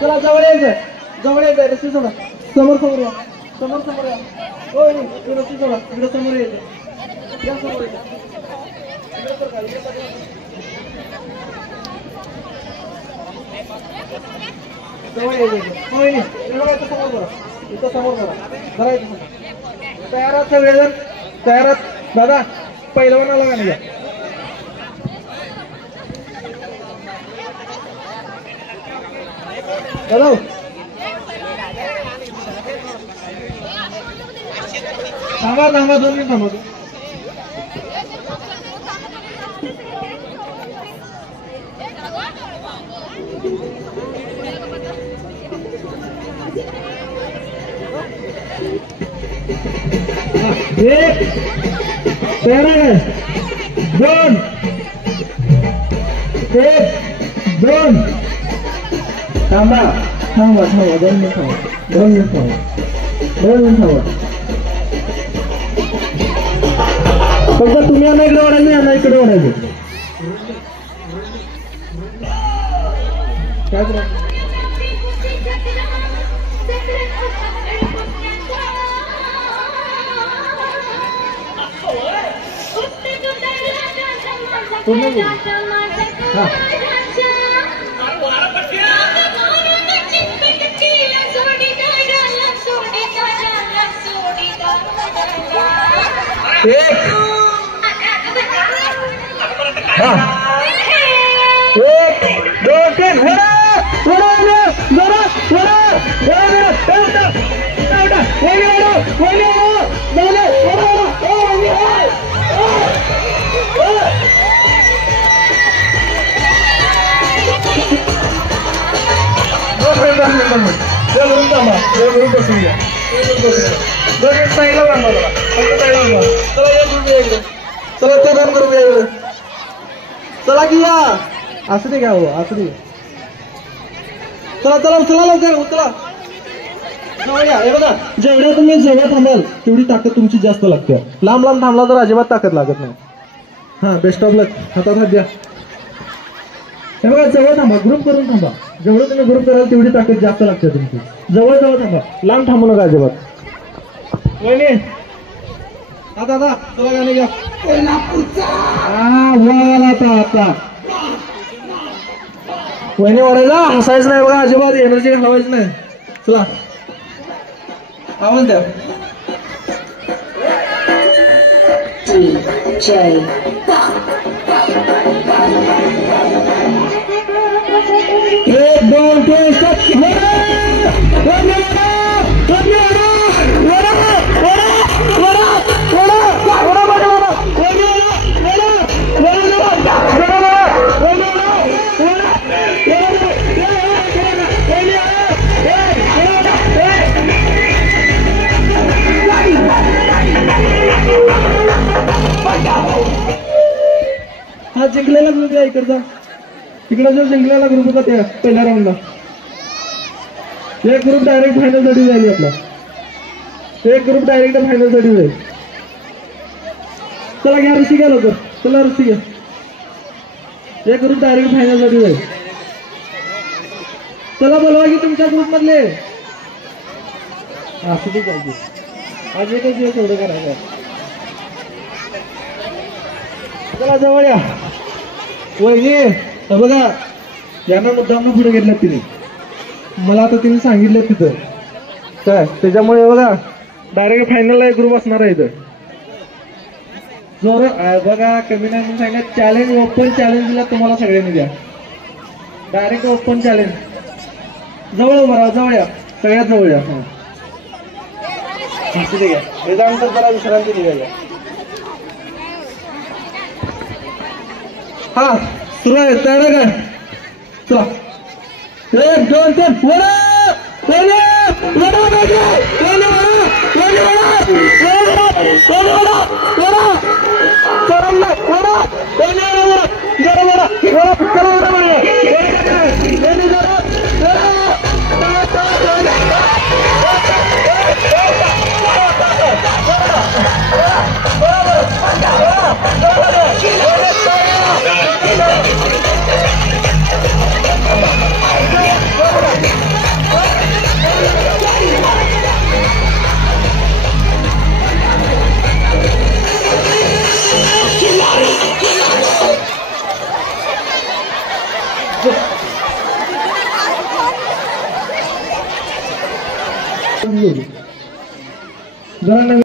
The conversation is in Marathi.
चला जवळ यायचं रस्ते सोडा समोर या समोर या होय रस्ते सोडा इकडे समोर यायचं या समोर जवळ यायचं होय समोर बघा इथं समोर बघा तयार आहात सगळेजण तयार आहात दादा पहिलवानाला गाणं घ्या हॅलो थांबा 2 मिनिट थांबा एक तयार आहे 2 1 2 थांबा 2 मिनिट फक्त तुम्ही यांना इकडे ओढायचं यांना इकडे ओढायचं काय चला की या असं नाही घ्यावं असं नाही चला लवकर उचला हे बघा जेवढ्या तुम्ही जवळ थांबाल तेवढी ताकद तुमची जास्त लागते लांब थांबला तर अजिबात ताकद लागत नाही हा बेस्ट ऑफ लक हातात हात द्या हे बघा जवळ थांबा ग्रुप करून थांबा जेवढं तुम्ही ग्रुप कराल तेवढी ताकद जास्त लागते तुमची जवळ थांबा लांब थांबू नका अजिबात वहिनी हा दादा चला गाणे घ्या आता वहिनी ओढायला हसायचं नाही बघा अजिबात एनर्जी घालवायची नाही चला आवाज द्या एक दोन तीन हा जिंकलेला ग्रुप आहे इकडचा तिकडा जो जिंकलेला ग्रुप होता त्या पहिल्या राऊंडला एक ग्रुप डायरेक्ट फायनल साठी जाईल आपला एक ग्रुप डायरेक्ट फायनल साठी जाईल चला घ्या रस्सी घ्या लवकर चला रस्सी घ्या एक ग्रुप डायरेक्ट फायनल साठी जाईल चला बोलवा की तुमच्या ग्रुप मधले असं ठीक आहे आज एकच दिवस एवढं करायचं चला जवळ या वहिनी बघा यांना मुद्दाम पुढे घेतला तिने मला आता तिने सांगितलं तिथं काय त्याच्यामुळे बघा डायरेक्ट फायनलला एक ग्रुप असणार आहे इथं जोर बघा कमी नाही म्हणून सांगा चॅलेंज ओपन चॅलेंज दिला तुम्हाला सगळ्यांनी द्या डायरेक्ट ओपन चॅलेंज जवळ उभा राहा जवळ या सगळ्यात जवळ या ठीक आहे वेदांतर जरा विश्रांती निघायला हा सुरू आहे तयार आहे काय चला 1 2 3 वडा वडा जरा